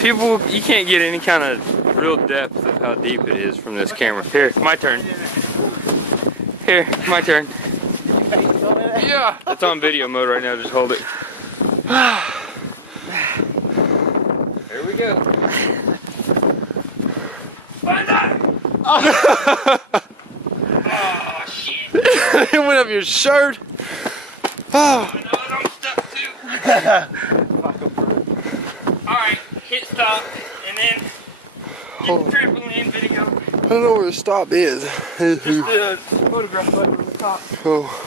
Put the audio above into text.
People, you can't get any kind of real depth of how deep it is from this camera. Here, my turn. Here, my turn. Yeah, it's on video mode right now. Just hold it. There we go. Oh shit! It went up your shirt. Oh. I'm stuck too. Alright, hit stop and then get the trampoline video. I don't know where the stop is. Just the photograph button on the top. Oh.